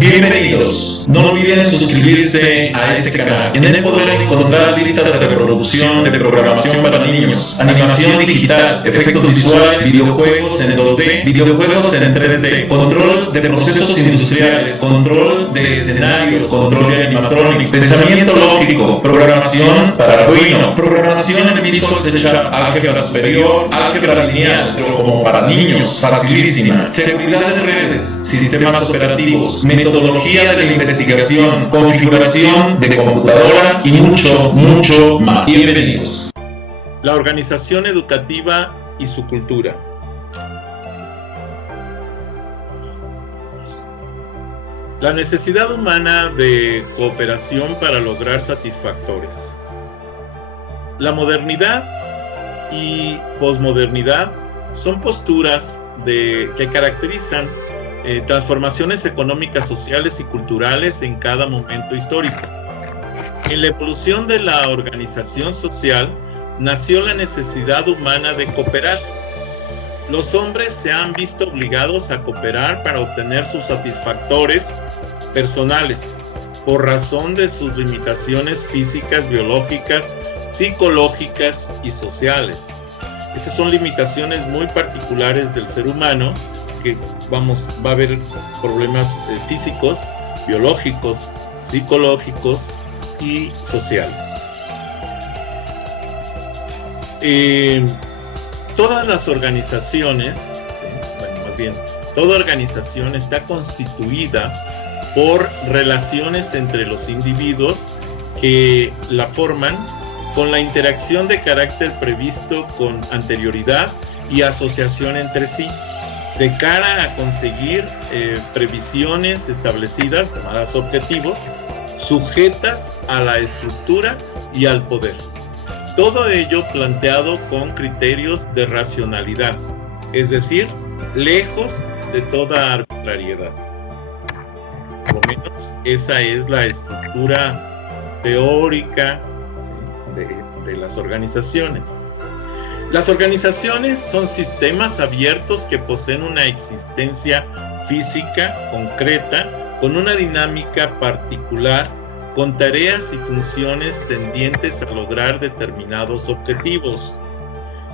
Bienvenidos. No olviden suscribirse a este canal. En él podrán encontrar listas de reproducción de programación para niños, animación digital, efectos visuales, videojuegos en 2D, videojuegos en 3D, control de procesos industriales, control de escenarios, control de animatronics, pensamiento lógico, programación para Arduino, programación en Visual C#, álgebra superior, álgebra lineal, pero como para niños, facilísima, seguridad de redes, sistemas operativos, metodología de la investigación, configuración de computadoras y mucho más. Bienvenidos. La organización educativa y su cultura. La necesidad humana de cooperación para lograr satisfactores. La modernidad y posmodernidad son posturas que caracterizan transformaciones económicas, sociales y culturales en cada momento histórico. En la evolución de la organización social nació la necesidad humana de cooperar. Los hombres se han visto obligados a cooperar para obtener sus satisfactores personales, por razón de sus limitaciones físicas, biológicas, psicológicas y sociales. Esas son limitaciones muy particulares del ser humano, que va a haber problemas físicos, biológicos, psicológicos y sociales. Todas las organizaciones, toda organización está constituida por relaciones entre los individuos que la forman con la interacción de carácter previsto con anterioridad y asociación entre sí, de cara a conseguir previsiones establecidas, llamadas objetivos, sujetas a la estructura y al poder. Todo ello planteado con criterios de racionalidad, es decir, lejos de toda arbitrariedad. Por lo menos esa es la estructura teórica, ¿sí?, de las organizaciones. Las organizaciones son sistemas abiertos que poseen una existencia física, concreta, con una dinámica particular, con tareas y funciones tendientes a lograr determinados objetivos.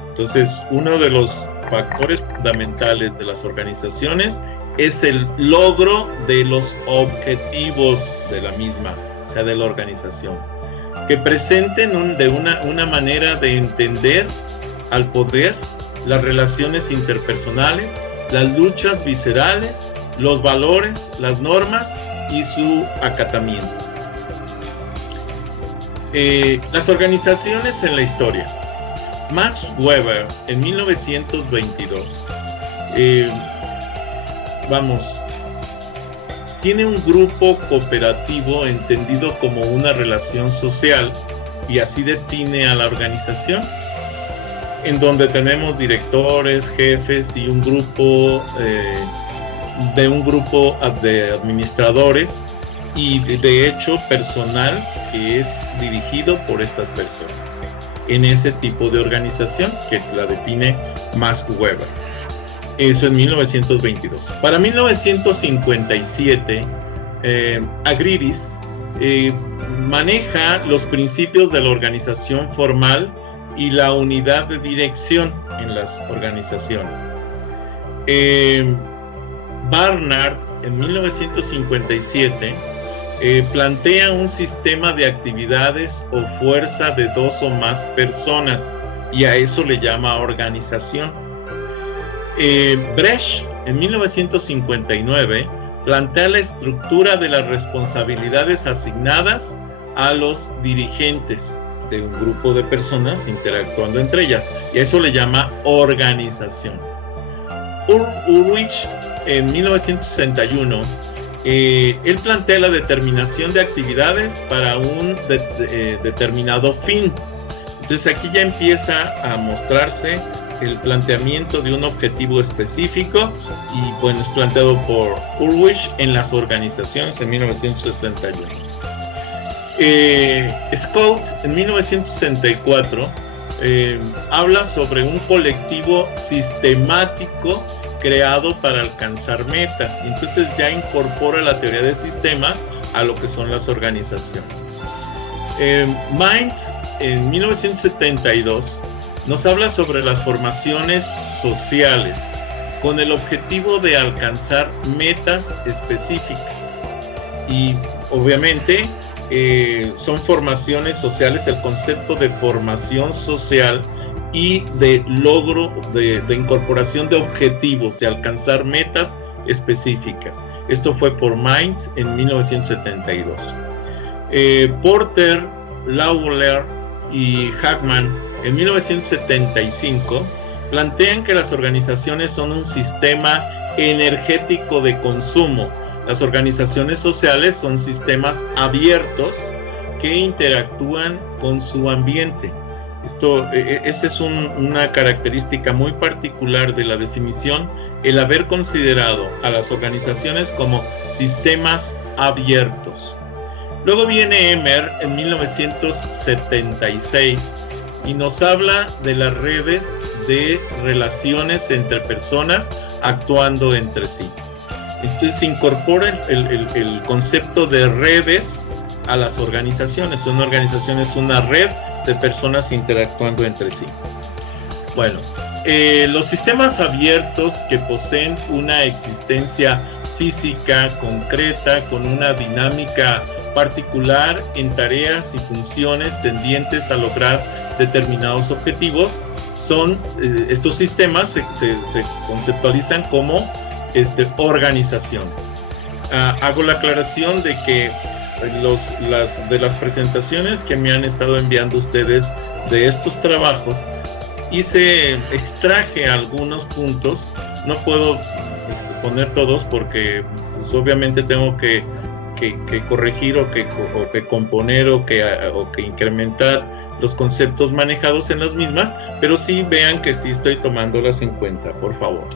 Entonces, uno de los factores fundamentales de las organizaciones es el logro de los objetivos de la misma, o sea, de la organización, que presenten una manera de entender al poder, las relaciones interpersonales, las luchas viscerales, los valores, las normas y su acatamiento. Las organizaciones en la historia. Max Weber, en 1922, tiene un grupo cooperativo entendido como una relación social, y así define a la organización, en donde tenemos directores, jefes y un grupo de administradores y de hecho personal que es dirigido por estas personas en ese tipo de organización que la define Max Weber. Eso en 1922. Para 1957, Agriris maneja los principios de la organización formal y la unidad de dirección en las organizaciones. Barnard, en 1957, plantea un sistema de actividades o fuerza de dos o más personas, y a eso le llama organización. Brecht, en 1959, plantea la estructura de las responsabilidades asignadas a los dirigentes de un grupo de personas interactuando entre ellas, y a eso le llama organización. Ulrich, en 1961, él plantea la determinación de actividades para un determinado fin. Entonces aquí ya empieza a mostrarse el planteamiento de un objetivo específico, y bueno, es planteado por Ulrich en las organizaciones en 1961. Scott, en 1964, habla sobre un colectivo sistemático creado para alcanzar metas. Entonces ya incorpora la teoría de sistemas a lo que son las organizaciones. Mind, en 1972, nos habla sobre las formaciones sociales con el objetivo de alcanzar metas específicas. Y obviamente son formaciones sociales, el concepto de formación social y de logro, de incorporación de objetivos, de alcanzar metas específicas. Esto fue por Mind en 1972. Porter, Lawler y Hackman en 1975 plantean que las organizaciones son un sistema energético de consumo. Las organizaciones sociales son sistemas abiertos que interactúan con su ambiente. Esta es una característica muy particular de la definición, el haber considerado a las organizaciones como sistemas abiertos. Luego viene Emer en 1976 y nos habla de las redes de relaciones entre personas actuando entre sí. Entonces se incorpora el concepto de redes a las organizaciones. Una organización es una red de personas interactuando entre sí. Bueno, los sistemas abiertos que poseen una existencia física concreta con una dinámica particular en tareas y funciones tendientes a lograr determinados objetivos, estos sistemas se conceptualizan como organizaciones. Hago la aclaración de que de las presentaciones que me han estado enviando ustedes de estos trabajos, extraje algunos puntos. No puedo poner todos porque pues, obviamente tengo que corregir o que componer o que incrementar los conceptos manejados en las mismas, pero sí vean que sí estoy tomándolas en cuenta, por favor.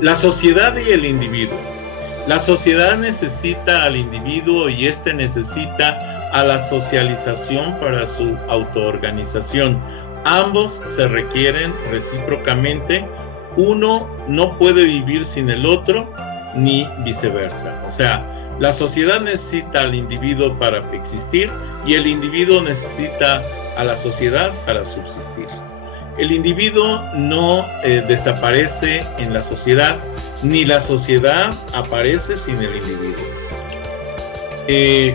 La sociedad y el individuo. La sociedad necesita al individuo y éste necesita a la socialización para su autoorganización. Ambos se requieren recíprocamente. Uno no puede vivir sin el otro, ni viceversa. O sea, la sociedad necesita al individuo para existir y el individuo necesita a la sociedad para subsistir. El individuo no desaparece en la sociedad, ni la sociedad aparece sin el individuo.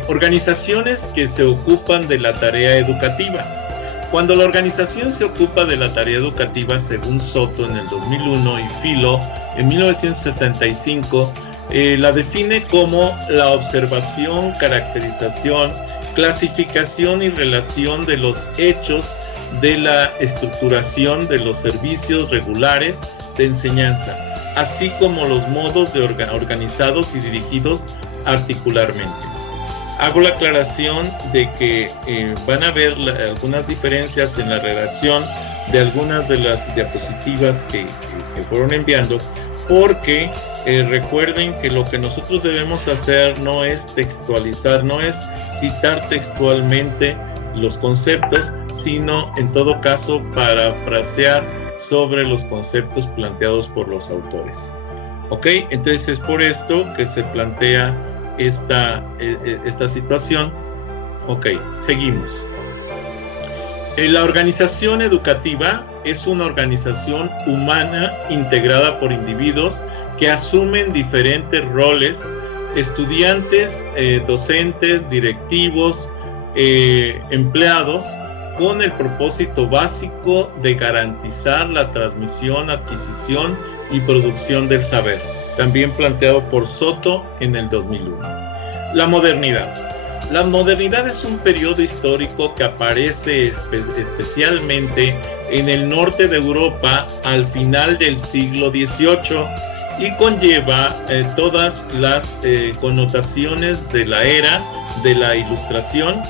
Organizaciones que se ocupan de la tarea educativa. Cuando la organización se ocupa de la tarea educativa, según Soto en el 2001 y Philo en 1965, la define como la observación, caracterización, clasificación y relación de los hechos de la estructuración de los servicios regulares de enseñanza, así como los modos de organizados y dirigidos articularmente. Hago la aclaración de que van a haber algunas diferencias en la redacción de algunas de las diapositivas que fueron enviando, porque recuerden que lo que nosotros debemos hacer no es textualizar, no es citar textualmente los conceptos, sino en todo caso parafrasear sobre los conceptos planteados por los autores. ¿Ok? Entonces es por esto que se plantea esta situación. Ok, seguimos. La organización educativa es una organización humana integrada por individuos que asumen diferentes roles: estudiantes, docentes, directivos, empleados, con el propósito básico de garantizar la transmisión, adquisición y producción del saber, también planteado por Soto en el 2001. La modernidad. La modernidad es un periodo histórico que aparece especialmente en el norte de Europa al final del siglo XVIII y conlleva todas las connotaciones de la era de la Ilustración,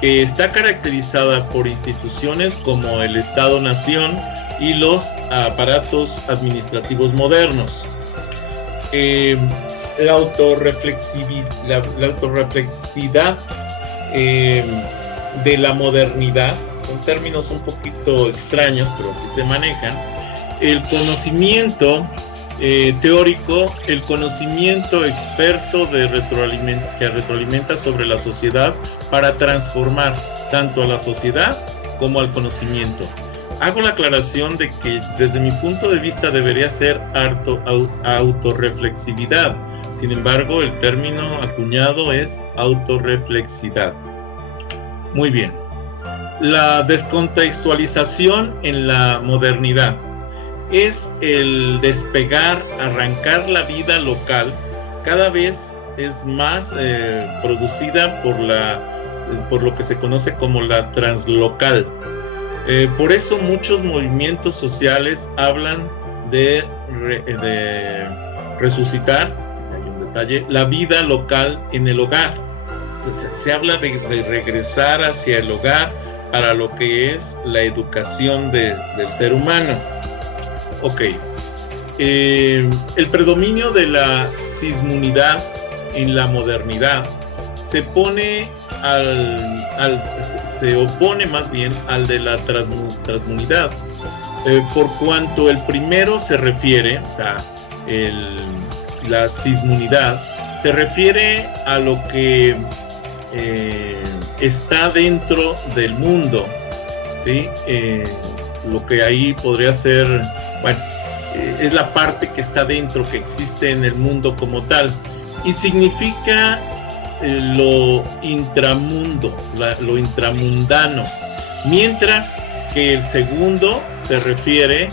que está caracterizada por instituciones como el Estado-Nación y los aparatos administrativos modernos. La autorreflexividad de la modernidad, son términos un poquito extraños, pero así se manejan. El conocimiento teórico, el conocimiento experto que retroalimenta sobre la sociedad para transformar tanto a la sociedad como al conocimiento. Hago la aclaración de que desde mi punto de vista debería ser autorreflexividad. Sin embargo, el término acuñado es autorreflexidad. Muy bien. La descontextualización en la modernidad es el despegar, arrancar la vida local. Cada vez es más producida por lo que se conoce como la translocal. Por eso muchos movimientos sociales hablan de resucitar, hay un detalle, la vida local en el hogar. Se habla de regresar hacia el hogar para lo que es la educación del ser humano. Ok. El predominio de la cismunidad en la modernidad se opone más bien al de la transmunidad, por cuanto el primero se refiere, o sea, la cismunidad se refiere a lo que está dentro del mundo, ¿sí? Lo que ahí podría ser, bueno, es la parte que está dentro, que existe en el mundo como tal, y significa lo intramundo, lo intramundano, mientras que el segundo se refiere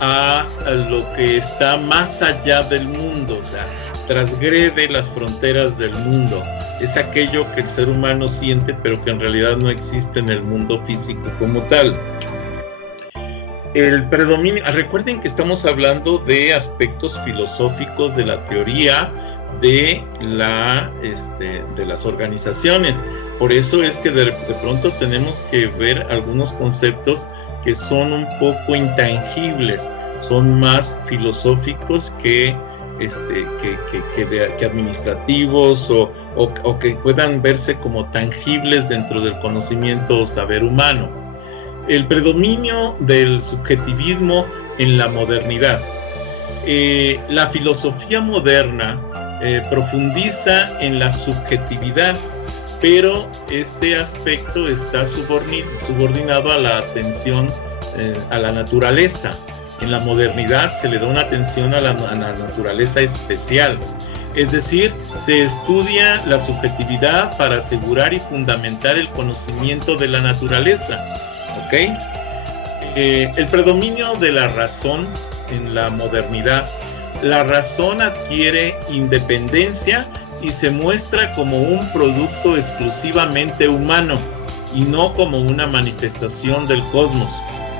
a lo que está más allá del mundo, o sea, transgrede las fronteras del mundo. Es aquello que el ser humano siente, pero que en realidad no existe en el mundo físico como tal. El predominio, recuerden que estamos hablando de aspectos filosóficos de la teoría de las organizaciones. Por eso es que de pronto tenemos que ver algunos conceptos que son un poco intangibles, son más filosóficos que administrativos o que puedan verse como tangibles dentro del conocimiento o saber humano. El predominio del subjetivismo en la modernidad. La filosofía moderna profundiza en la subjetividad, pero este aspecto está subordinado a la atención a la naturaleza. En la modernidad se le da una atención a la naturaleza especial, es decir, se estudia la subjetividad para asegurar y fundamentar el conocimiento de la naturaleza. ¿Ok? El predominio de la razón en la modernidad. La razón adquiere independencia y se muestra como un producto exclusivamente humano y no como una manifestación del cosmos.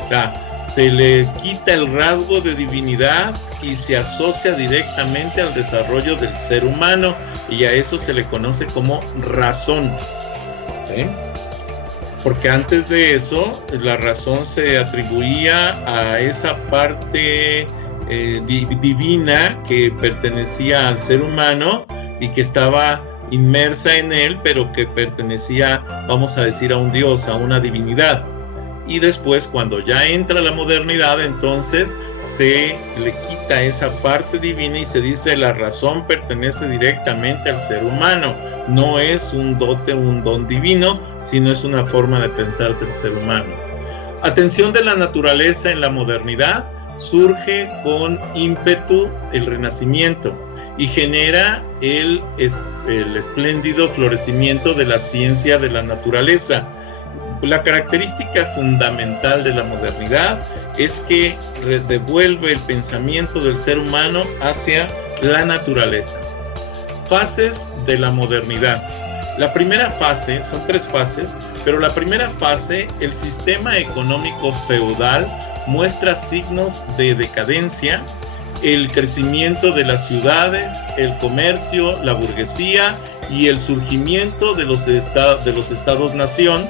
O sea, se le quita el rasgo de divinidad y se asocia directamente al desarrollo del ser humano, y a eso se le conoce como razón. ¿Sí? Porque antes de eso, la razón se atribuía a esa parte divina que pertenecía al ser humano y que estaba inmersa en él, pero que pertenecía, vamos a decir, a un dios, a una divinidad. Y después, cuando ya entra la modernidad, entonces se le quita esa parte divina y se dice la razón pertenece directamente al ser humano. No es un dote, un don divino, sino es una forma de pensar del ser humano. Atención de la naturaleza en la modernidad surge con ímpetu el Renacimiento y genera el espléndido florecimiento de la ciencia de la naturaleza. La característica fundamental de la modernidad es que devuelve el pensamiento del ser humano hacia la naturaleza. Fases de la modernidad. La primera fase, son 3 fases, pero la primera fase, el sistema económico feudal, muestra signos de decadencia, el crecimiento de las ciudades, el comercio, la burguesía y el surgimiento de los estados-nación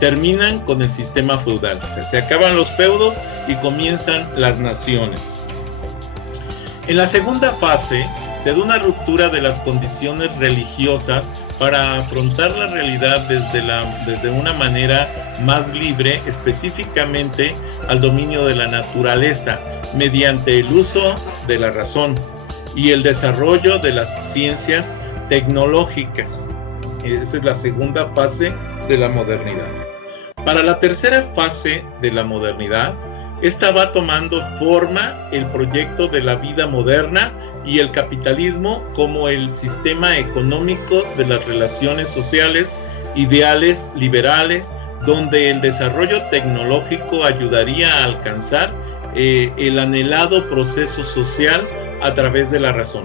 terminan con el sistema feudal. O sea, se acaban los feudos y comienzan las naciones. En la segunda fase se da una ruptura de las condiciones religiosas para afrontar la realidad desde una manera más libre, específicamente al dominio de la naturaleza. mediante el uso de la razón y el desarrollo de las ciencias tecnológicas. Esa es la segunda fase de la modernidad. Para la tercera fase de la modernidad, esta va tomando forma el proyecto de la vida moderna y el capitalismo como el sistema económico de las relaciones sociales, ideales liberales, donde el desarrollo tecnológico ayudaría a alcanzar el anhelado proceso social a través de la razón.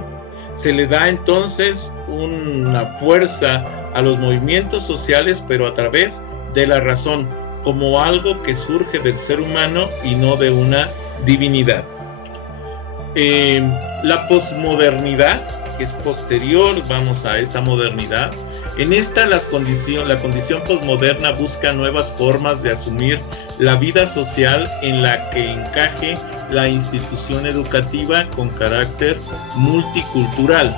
Se le da entonces una fuerza a los movimientos sociales, pero a través de la razón, como algo que surge del ser humano y no de una divinidad. La posmodernidad, que es posterior, vamos, a esa modernidad, en esta la condición posmoderna busca nuevas formas de asumir la vida social en la que encaje la institución educativa con carácter multicultural.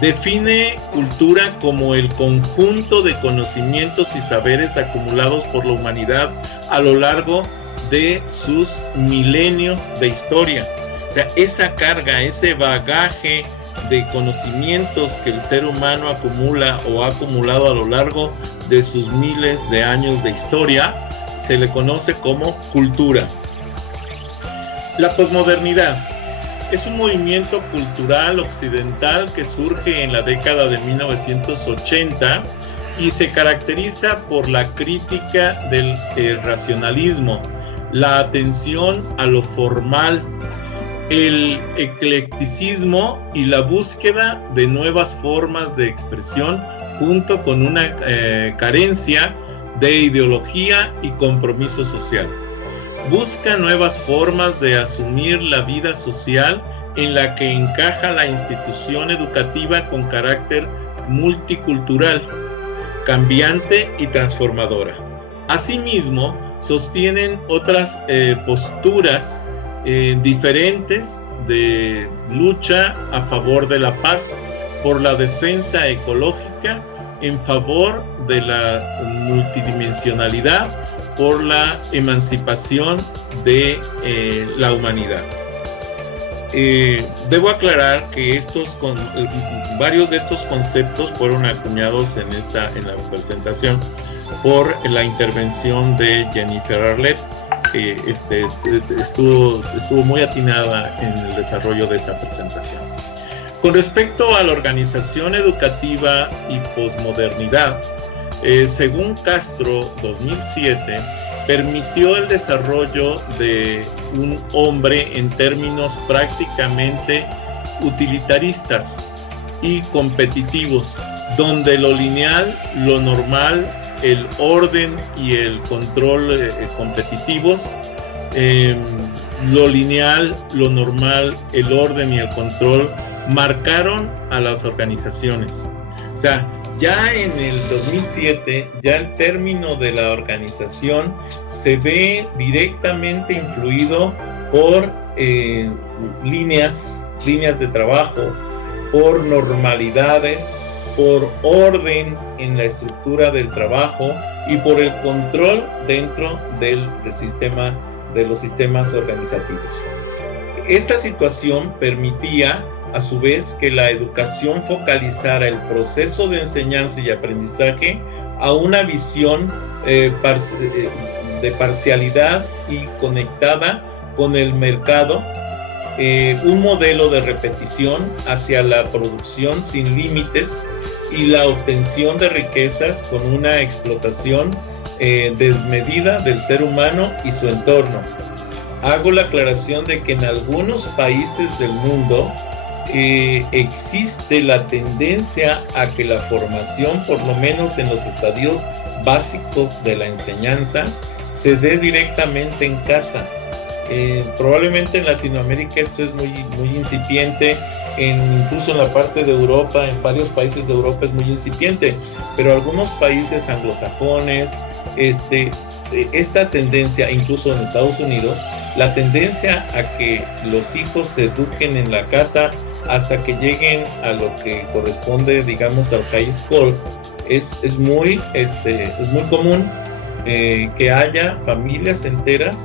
Define cultura como el conjunto de conocimientos y saberes acumulados por la humanidad a lo largo de sus milenios de historia. O sea, esa carga, ese bagaje de conocimientos que el ser humano acumula o ha acumulado a lo largo de sus miles de años de historia, se le conoce como cultura. La posmodernidad es un movimiento cultural occidental que surge en la década de 1980 y se caracteriza por la crítica del racionalismo, la atención a lo formal, el eclecticismo y la búsqueda de nuevas formas de expresión, junto con una carencia de ideología y compromiso social. Busca nuevas formas de asumir la vida social en la que encaja la institución educativa con carácter multicultural, cambiante y transformadora. Asimismo, sostienen otras posturas diferentes de lucha a favor de la paz, por la defensa ecológica, en favor de la multidimensionalidad, por la emancipación de la humanidad. Debo aclarar que varios de estos conceptos fueron acuñados en la presentación por la intervención de Jennifer Arlett, que estuvo muy atinada en el desarrollo de esa presentación. Con respecto a la organización educativa y posmodernidad, según Castro 2007, permitió el desarrollo de un hombre en términos prácticamente utilitaristas y competitivos, donde lo lineal, lo normal, el orden y el control competitivos, lo lineal, lo normal, el orden y el control marcaron a las organizaciones. O sea, ya en el 2007, ya el término de la organización se ve directamente influido por líneas de trabajo, por normalidades, por orden en la estructura del trabajo y por el control dentro del sistema, de los sistemas organizativos. Esta situación permitía a su vez que la educación focalizara el proceso de enseñanza y aprendizaje a una visión de parcialidad y conectada con el mercado, un modelo de repetición hacia la producción sin límites y la obtención de riquezas con una explotación desmedida del ser humano y su entorno. Hago la aclaración de que en algunos países del mundo existe la tendencia a que la formación, por lo menos en los estadios básicos de la enseñanza, se dé directamente en casa. Probablemente en Latinoamérica esto es muy incipiente, incluso en la parte de Europa, en varios países de Europa es muy incipiente, pero algunos países anglosajones, esta tendencia, incluso en Estados Unidos, la tendencia a que los hijos se eduquen en la casa hasta que lleguen a lo que corresponde, digamos, al high school, es muy común que haya familias enteras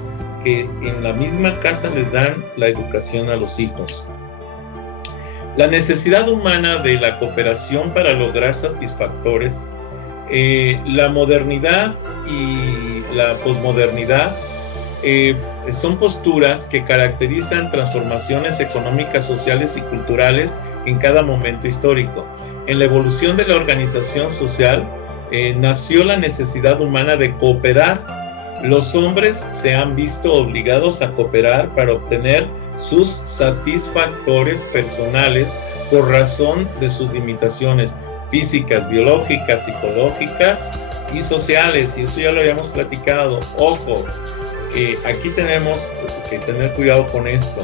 que en la misma casa les dan la educación a los hijos. La necesidad humana de la cooperación para lograr satisfactores, la modernidad y la posmodernidad son posturas que caracterizan transformaciones económicas, sociales y culturales en cada momento histórico. En la evolución de la organización social nació la necesidad humana de cooperar. Los hombres se han visto obligados a cooperar para obtener sus satisfactores personales por razón de sus limitaciones físicas, biológicas, psicológicas y sociales. Y esto ya lo habíamos platicado. Ojo, aquí tenemos que tener cuidado con esto.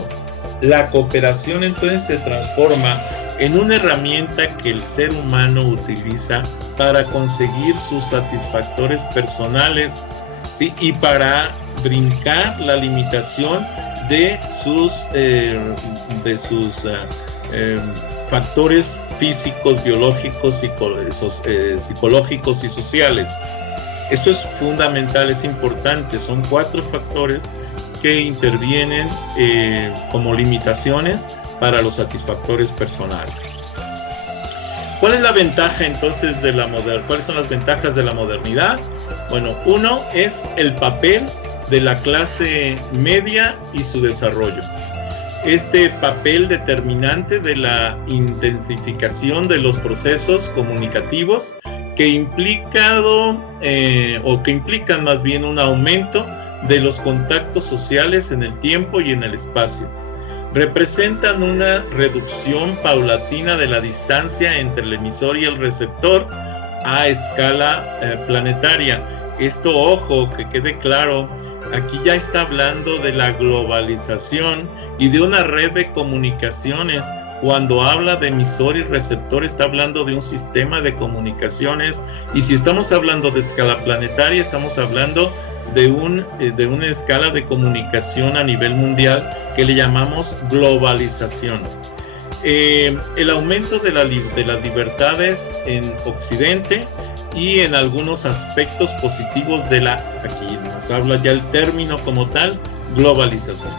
La cooperación entonces se transforma en una herramienta que el ser humano utiliza para conseguir sus satisfactores personales, ¿sí? Y para brincar la limitación de sus factores físicos, biológicos, psicológicos y sociales. Esto es fundamental, es importante. Son 4 factores que intervienen como limitaciones para los satisfactores personales. ¿Cuál es la ventaja entonces de la modernidad? ¿Cuáles son las ventajas de la modernidad? Bueno, uno es el papel de la clase media y su desarrollo. Este papel determinante de la intensificación de los procesos comunicativos que implican más bien un aumento de los contactos sociales en el tiempo y en el espacio. Representan una reducción paulatina de la distancia entre el emisor y el receptor a escala planetaria. Esto, ojo, que quede claro, aquí ya está hablando de la globalización y de una red de comunicaciones. Cuando habla de emisor y receptor, está hablando de un sistema de comunicaciones, y si estamos hablando de escala planetaria, estamos hablando de una escala de comunicación a nivel mundial que le llamamos globalización. El aumento de las libertades en Occidente y en algunos aspectos positivos aquí nos habla ya el término como tal, globalización.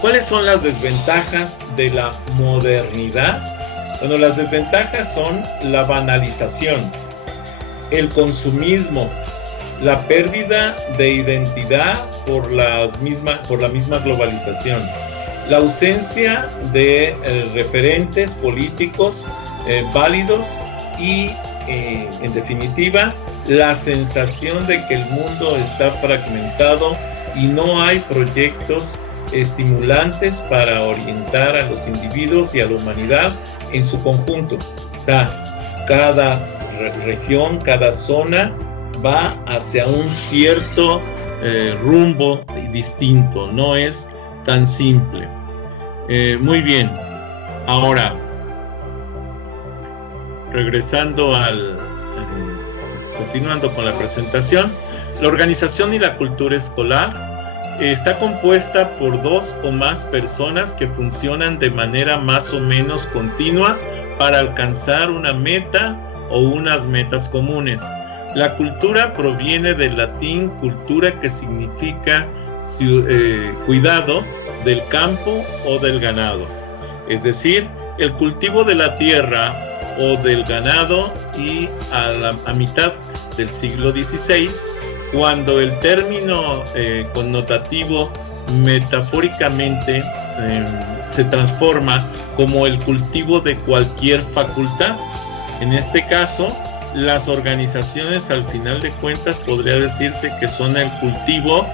¿Cuáles son las desventajas de la modernidad? Bueno, las desventajas son la banalización, el consumismo, la pérdida de identidad por la misma globalización, la ausencia de referentes políticos válidos y, en definitiva, la sensación de que el mundo está fragmentado y no hay proyectos estimulantes para orientar a los individuos y a la humanidad en su conjunto. O sea, cada región, cada zona va hacia un cierto rumbo distinto, no es tan simple. Muy bien, ahora continuando con la presentación, la organización y la cultura escolar está compuesta por 2 o más personas que funcionan de manera más o menos continua para alcanzar una meta o unas metas comunes. La cultura proviene del latín cultura, que significa cuidado del campo o del ganado, es decir, el cultivo de la tierra o del ganado, y a mitad del siglo XVI, cuando el término connotativo metafóricamente se transforma como el cultivo de cualquier facultad. En este caso, las organizaciones, al final de cuentas, podría decirse que son el cultivo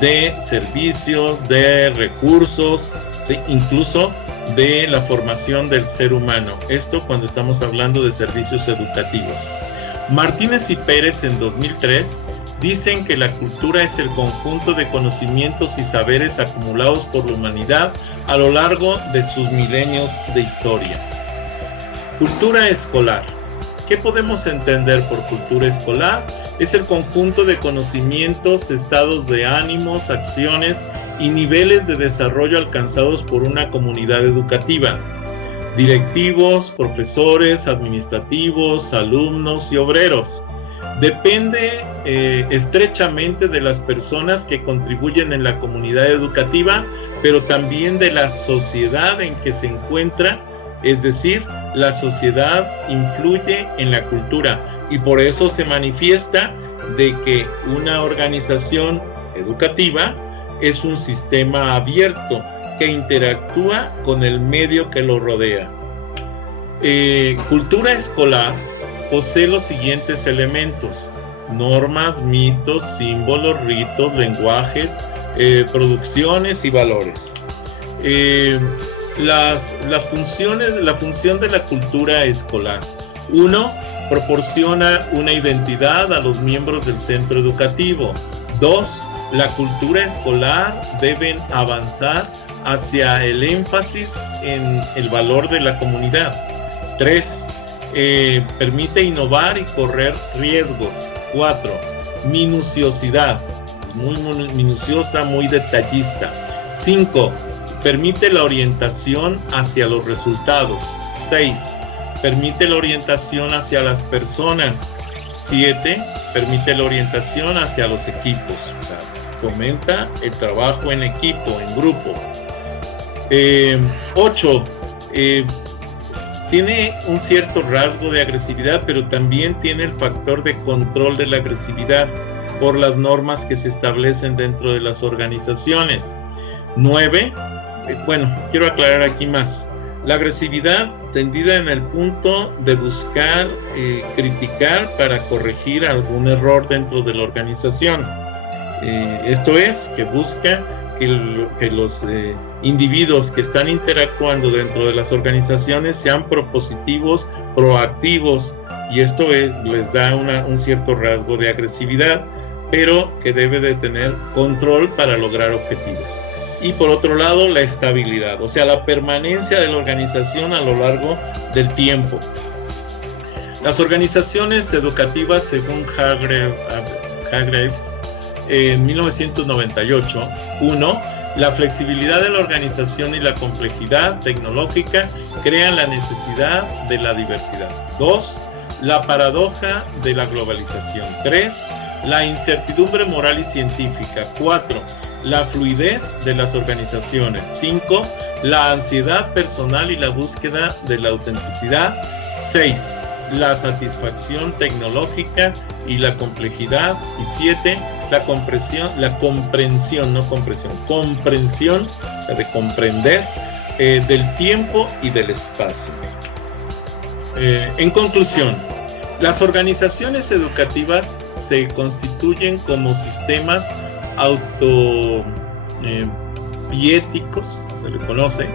de servicios, de recursos, ¿sí? Incluso de la formación del ser humano. Esto cuando estamos hablando de servicios educativos. Martínez y Pérez, en 2003, dicen que la cultura es el conjunto de conocimientos y saberes acumulados por la humanidad a lo largo de sus milenios de historia. Cultura escolar. ¿Qué podemos entender por cultura escolar? Es el conjunto de conocimientos, estados de ánimos, acciones y niveles de desarrollo alcanzados por una comunidad educativa. Directivos, profesores, administrativos, alumnos y obreros. Depende estrechamente de las personas que contribuyen en la comunidad educativa, pero también de la sociedad en que se encuentra, es decir, la sociedad influye en la cultura y por eso se manifiesta de que una organización educativa es un sistema abierto que interactúa con el medio que lo rodea. Cultura escolar posee los siguientes elementos: normas, mitos, símbolos, ritos, lenguajes, producciones y valores. Las funciones, la función de la cultura escolar. 1. Proporciona una identidad a los miembros del centro educativo. 2. La cultura escolar debe avanzar hacia el énfasis en el valor de la comunidad. 3. Permite innovar y correr riesgos. 4. Minuciosidad. Muy minuciosa, muy detallista. 5. Permite la orientación hacia los resultados. 6. Permite la orientación hacia las personas. 7. Permite la orientación hacia los equipos. O sea, fomenta el trabajo en equipo, en grupo. 8. Tiene un cierto rasgo de agresividad, pero también tiene el factor de control de la agresividad por las normas que se establecen dentro de las organizaciones. 9. Bueno, quiero aclarar aquí más. La agresividad tendida en el punto de buscar criticar para corregir algún error dentro de la organización. Esto es, que busca que los individuos que están interactuando dentro de las organizaciones sean propositivos, proactivos, y esto les da un cierto rasgo de agresividad, pero que debe de tener control para lograr objetivos. Y por otro lado, la estabilidad, o sea, la permanencia de la organización a lo largo del tiempo. Las organizaciones educativas, según Hargreaves, en 1998, 1. La flexibilidad de la organización y la complejidad tecnológica crean la necesidad de la diversidad. 2. La paradoja de la globalización. 3. La incertidumbre moral y científica. 4. La fluidez de las organizaciones. 5. La ansiedad personal y la búsqueda de la autenticidad. 6. La satisfacción tecnológica y la complejidad. Y 7. comprensión de comprender del tiempo y del espacio. En conclusión, las organizaciones educativas se constituyen como sistemas autopiéticos, se le conoce,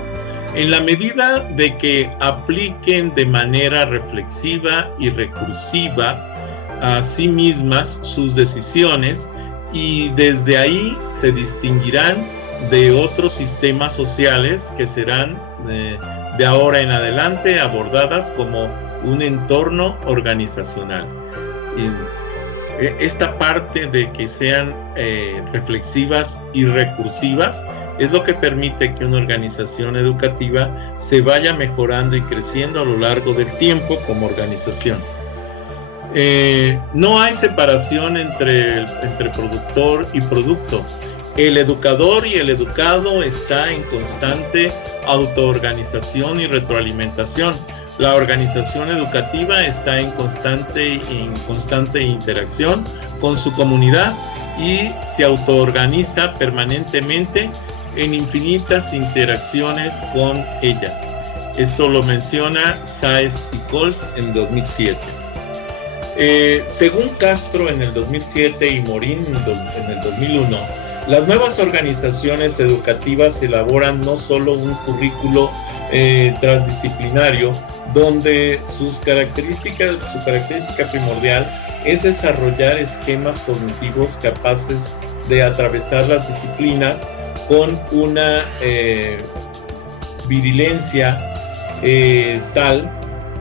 en la medida de que apliquen de manera reflexiva y recursiva a sí mismas sus decisiones, y desde ahí se distinguirán de otros sistemas sociales que serán de ahora en adelante abordadas como un entorno organizacional. Esta parte de que sean reflexivas y recursivas es lo que permite que una organización educativa se vaya mejorando y creciendo a lo largo del tiempo como organización. No hay separación entre productor y producto. El educador y el educado está en constante autoorganización y retroalimentación. La organización educativa está en constante interacción con su comunidad y se autoorganiza permanentemente en infinitas interacciones con ellas. Esto lo menciona Sáez y Colts en 2007. Según Castro en el 2007 y Morín en el 2001, las nuevas organizaciones educativas elaboran no solo un currículo transdisciplinario, donde su característica primordial es desarrollar esquemas cognitivos capaces de atravesar las disciplinas con una virilencia tal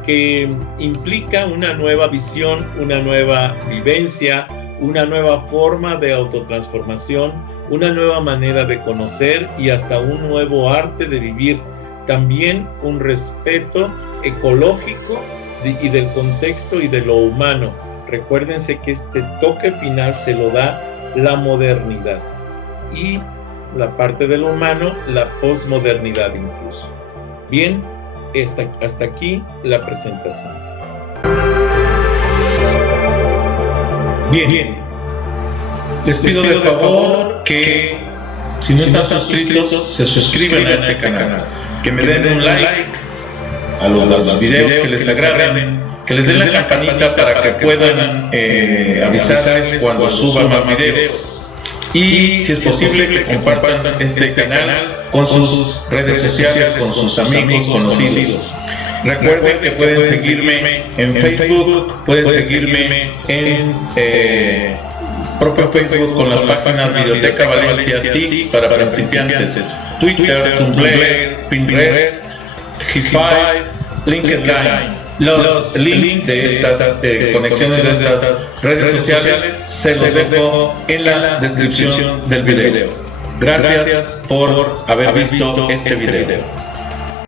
que implica una nueva visión, una nueva vivencia, una nueva forma de autotransformación, una nueva manera de conocer y hasta un nuevo arte de vivir. También un respeto ecológico y del contexto y de lo humano, recuérdense que este toque final se lo da la modernidad y la parte de lo humano, la posmodernidad incluso. Bien, hasta aquí la presentación. Bien. Les pido de favor que, si no están suscritos, se suscriban a este canal, que me den un like a los videos que les agraden, que les den la campanita para que puedan avisarles cuando suba más videos. Y si es posible que compartan este canal con sus redes sociales, con sus amigos, conocidos. Recuerden que pueden seguirme en Facebook, pueden seguirme en propio Facebook con las páginas Videoteca Valencia Tips para principiantes, Twitter, Tumblr, Pinterest, Hip5, LinkedIn. Los links de estas conexiones de estas redes sociales se los dejo en la descripción del video. Gracias por haber visto este video.